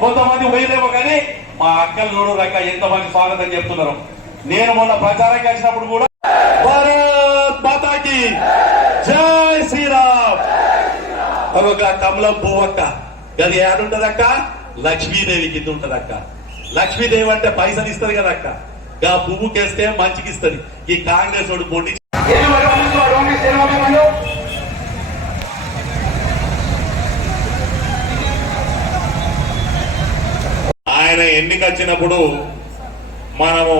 కొంతమంది పోయలేమో కానీ మా అక్కలు చూడరు రక ఎంతమంది స్వాగతం చెప్తున్నారు? నేను మొన్న ప్రచారం కలిసినప్పుడు కూడా భారత్ మాతాకి జై శ్రీరామ్. ఒక కమలం పువ్వక్క. అది ఏడుంటదక్క లక్ష్మీదేవి కింద ఉంటదక్క. లక్ష్మీదేవి అంటే పైసలు ఇస్తుంది కదక్క. గా పువ్వుకేస్తే మంచికి ఇస్తుంది. ఈ కాంగ్రెస్ వాడు పోటీ ఆయన ఎన్నికొచ్చినప్పుడు మనము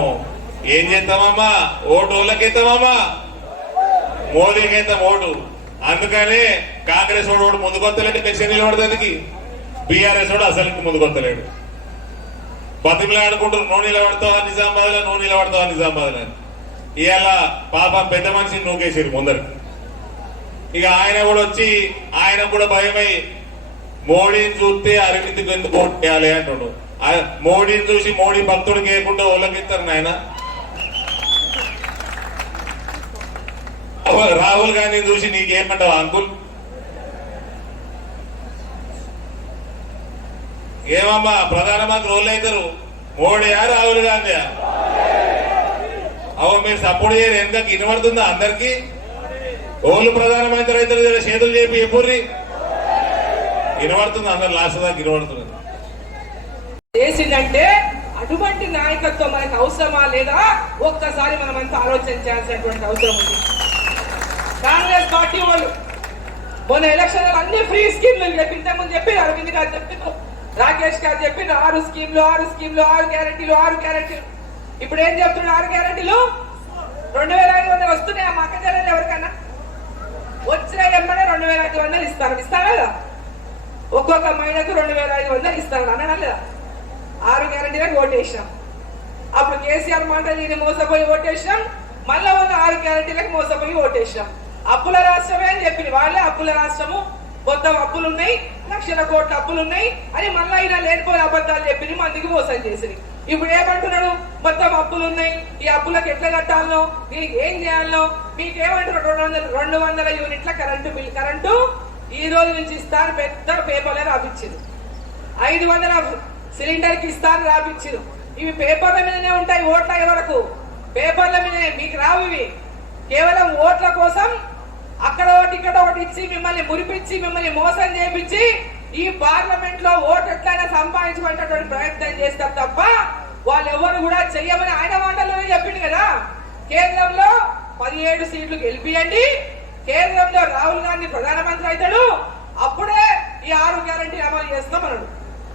ఏం చేద్దామమ్మా? ఓటు ఓళ్ళకేస్తామమ్మా అయితే ఓటు. అందుకనే కాంగ్రెస్ వాడు ఓటు ముందుకొత్తలేడు ఎలక్షన్ నిలబడతానికి బీఆర్ఎస్ వాడు అసలు ముందుకొత్తలేడు బతిమలు ఆడుకుంటారు నువ్వు నిలబడతావా నిజామాబాద్లో నువ్వు నిలబడతావా నిజామాబాద్లో ఇవాళ పాప పెద్ద మనిషిని నూకేసారు ముందరు. ఇక ఆయన కూడా వచ్చి ఆయన కూడా భయమై మోడీని చూస్తే అరవింద్కి ఎందుకు ఓటు వేయాలి అంటున్నాడు మోడీని చూసి మోడీ భక్తుడికి వేయకుండా వాళ్ళకిస్తారు నాయన. రాహుల్ గాంధీని చూసి నీకేమంటావు అంకుల్? ఏమమ్మా ప్రధానమంత్రి రోల్ అవుతారు? మోడీయా రాహుల్ గాంధీయా? అవు మీరు సపోర్ట్ చేయరు ఎంత వినబడుతుందా అందరికి? ఓళ్ళు ప్రధానమంత్రి అవుతారు చేతులు చెప్పి ఎప్పుర్రి వినబడుతుంది అందరు? లాస్ట్ దాకా వినబడుతుంది చేసిందంటే అటువంటి నాయకత్వం మనకు అవసరమా లేదా? ఒక్కసారి మనం అంతా ఆలోచన చేయాల్సినటువంటి అవసరం ఉంది. కాంగ్రెస్ పార్టీ వాళ్ళు మొన్న ఎలక్షన్ అన్ని ఫ్రీ స్కీమ్లు ఇంతకు ముందు చెప్పి అరవింద్ గారు చెప్పారు రాకేష్ గారు చెప్పిన ఆరు స్కీమ్లు ఆరు స్కీమ్లు ఆరు గ్యారెంటీలు ఆరు గ్యారంటీలు. ఇప్పుడు ఏం చెప్తున్నారు ఆరు గ్యారెంటీలు? రెండు వేల ఐదు వందలు వస్తున్నాయి? మా అక్క జరగదు ఎవరికన్నా? వచ్చిన ఎమ్మడే రెండు వేల ఐదు వందలు ఇస్తారు ఇస్తారా లేదా? ఒక్కొక్క మహిళకు రెండు వేల ఐదు వందలు ఇస్తారు అనడం లేదా? ఆరు గ్యారంటీలకు ఓటేసినాం. అప్పుడు కేసీఆర్ మాట నేను మోసపోయి ఓటేసినాం. మళ్ళా ఉన్న ఆరు గ్యారంటీలకు మోసపోయి ఓటేసినాం. అప్పుల రాష్ట్రమే అని చెప్పింది వాళ్ళే అప్పుల రాష్ట్రము. మొత్తం అప్పులు ఉన్నాయి లక్షల కోట్ల అప్పులు ఉన్నాయి అని మళ్ళా ఇలా లేనిపోయిన అబద్ధాలు చెప్పింది మందికి మోసం చేసింది ఇప్పుడు ఏమంటున్నాడు? మొత్తం అప్పులు ఉన్నాయి ఈ అప్పులకు ఎట్లా కట్టాలనో దీనికి ఏం చేయాలనో మీకు రెండు వందల రెండు వందల యూనిట్ల కరెంటు బిల్ కరెంటు ఈ రోజు నుంచి ఇస్తారు పెద్ద పేపర్లే రాపించింది ఐదు వందల సిలిండర్కి ఇస్తాను రాపించారు ఇవి పేపర్ల మీదనే ఉంటాయి ఓట్ల అయ్యే వరకు పేపర్ల మీదనే మీకు రావు ఇవి. కేవలం ఓట్ల కోసం అక్కడ ఒకటి ఇక్కడ ఒకటి ఇచ్చి మిమ్మల్ని మురిపించి మిమ్మల్ని మోసం చేపించి ఈ పార్లమెంట్లో ఓటు ఎట్లయినా సంపాదించుకునేటటువంటి ప్రయత్నం చేస్తారు తప్ప వాళ్ళు ఎవరు కూడా చెయ్యమని ఆయన మాటల్లోనే చెప్పింది కదా. కేంద్రంలో పదిహేడు సీట్లు గెలిపియండి. కేంద్రంలో రాహుల్ గాంధీ ప్రధానమంత్రి అవుతాడు. అప్పుడే ఈ ఆరు గ్యారంటీ అమలు చేస్తామన్నాడు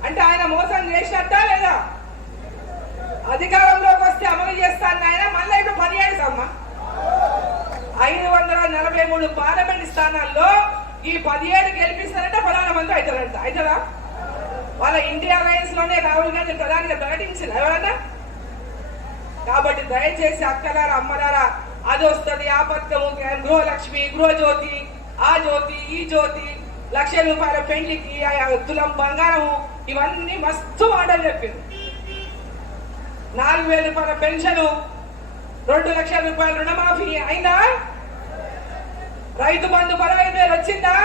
అంటే ఆయన మోసం చేసినట్ట లేదా? అధికారంలోకి వస్తే అమలు చేస్తాను ఆయన మళ్ళీ ఇప్పుడు పదిహేడు సమ్మ. ఐదు నలభై మూడు పార్లమెంట్ స్థానాల్లో ఈ పదిహేడు గెలిపిస్తారంటే ప్రధానమంత్రి అవుతారంట అవుతారా వాళ్ళ ఇండియా లైన్స్లోనే రాహుల్ గాంధీ ప్రధానిగా ప్రకటించిన ఎవరన్నా కాబట్టి దయచేసి అక్కలారా అమ్మలారా అది వస్తుంది ఆ పథకము గృహలక్ష్మి గృహజ్యోతి ఆ జ్యోతి ఈ జ్యోతి లక్ష రూపాయల పెళ్ళికి తులం బంగారము ఇవన్నీ మస్తు మాటలు చెప్పింది నాలుగు వేల రూపాయల పెన్షన్ రెండు లక్షల రూపాయల రుణమాఫీ అయినా రైతు బంధు పదహైదు వేలు వచ్చిందా?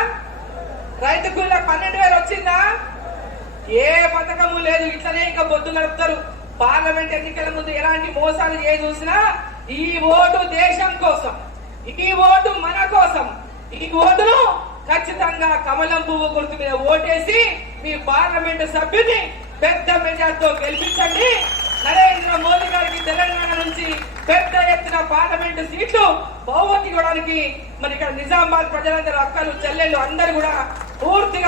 రైతు కూల పన్నెండు వేలు వచ్చిందా? ఏ పథకము లేదు ఇట్లనే ఇంకా బొద్దు గడుపుతారు. పార్లమెంట్ ఎన్నికల ముందు ఎలాంటి మోసాలు ఏ చూసినా ఈ ఓటు దేశం కోసం ఈ ఓటు మన కోసం ఈ ఓటును ఖచ్చితంగా కమలం పువ్వు గుర్తు మీద ఓటేసి మీ పార్లమెంట్ సభ్యుని పెద్ద మెజార్టీతో గెలిపించండి. నరేంద్ర మోదీ గారికి తెలంగాణ నుంచి పెద్ద ఎత్తున పార్లమెంట్ సీట్లు పోగొట్టుకోవడానికి మరి ఇక్కడ నిజామాబాద్ ప్రజలందరూ అక్కలు చెల్లెళ్ళు అందరూ కూడా పూర్తిగా